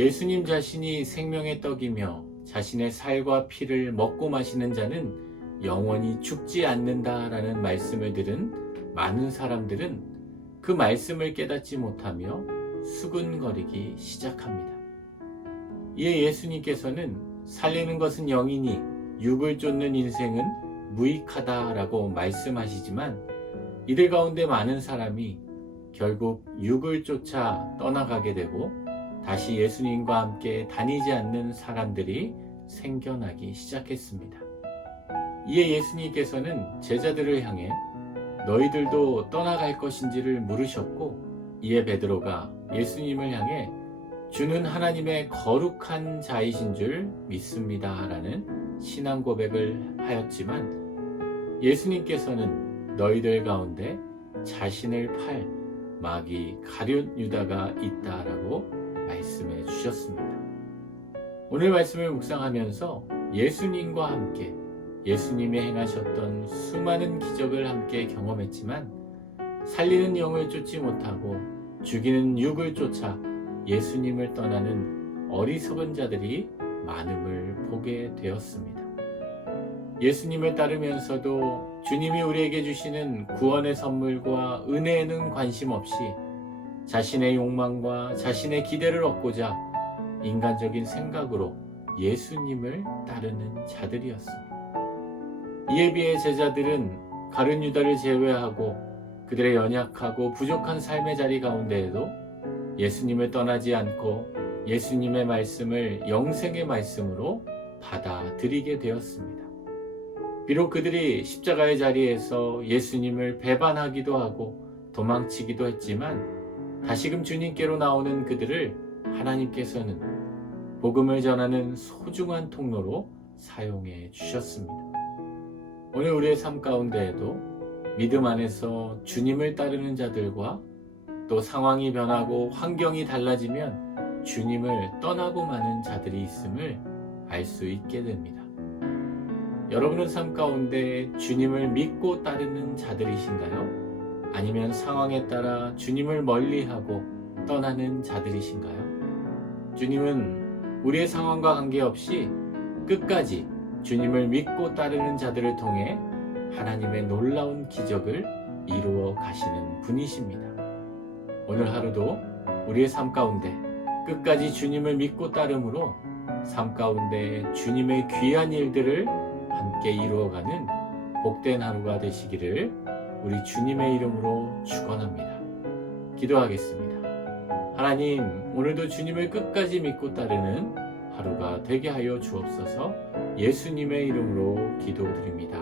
예수님 자신이 생명의 떡이며 자신의 살과 피를 먹고 마시는 자는 영원히 죽지 않는다라는 말씀을 들은 많은 사람들은 그 말씀을 깨닫지 못하며 수근거리기 시작합니다. 이에 예수님께서는 살리는 것은 영이니 육을 쫓는 인생은 무익하다라고 말씀하시지만 이들 가운데 많은 사람이 결국 육을 쫓아 떠나가게 되고 다시 예수님과 함께 다니지 않는 사람들이 생겨나기 시작했습니다. 이에 예수님께서는 제자들을 향해 너희들도 떠나갈 것인지를 물으셨고 이에 베드로가 예수님을 향해 주는 하나님의 거룩한 자이신 줄 믿습니다. 라는 신앙 고백을 하였지만 예수님께서는 너희들 가운데 자신을 팔 마귀 가룟 유다가 있다라고 말씀해 주셨습니다. 오늘 말씀을 묵상하면서 예수님과 함께 예수님이 행하셨던 수많은 기적을 함께 경험했지만 살리는 영을 쫓지 못하고 죽이는 육을 쫓아 예수님을 떠나는 어리석은 자들이 많음을 보게 되었습니다. 예수님을 따르면서도 주님이 우리에게 주시는 구원의 선물과 은혜에는 관심 없이 자신의 욕망과 자신의 기대를 얻고자 인간적인 생각으로 예수님을 따르는 자들이었습니다. 이에 비해 제자들은 가룟 유다를 제외하고 그들의 연약하고 부족한 삶의 자리 가운데에도 예수님을 떠나지 않고 예수님의 말씀을 영생의 말씀으로 받아들이게 되었습니다. 비록 그들이 십자가의 자리에서 예수님을 배반하기도 하고 도망치기도 했지만 다시금 주님께로 나오는 그들을 하나님께서는 복음을 전하는 소중한 통로로 사용해 주셨습니다. 오늘 우리의 삶 가운데에도 믿음 안에서 주님을 따르는 자들과 또 상황이 변하고 환경이 달라지면 주님을 떠나고 마는 자들이 있음을 알 수 있게 됩니다. 여러분의 삶 가운데 주님을 믿고 따르는 자들이신가요? 아니면 상황에 따라 주님을 멀리하고 떠나는 자들이신가요? 주님은 우리의 상황과 관계없이 끝까지 주님을 믿고 따르는 자들을 통해 하나님의 놀라운 기적을 이루어 가시는 분이십니다. 오늘 하루도 우리의 삶 가운데 끝까지 주님을 믿고 따름으로 삶 가운데 주님의 귀한 일들을 함께 이루어가는 복된 하루가 되시기를 우리 주님의 이름으로 축원합니다. 기도하겠습니다. 하나님, 오늘도 주님을 끝까지 믿고 따르는 하루가 되게 하여 주옵소서. 예수님의 이름으로 기도드립니다.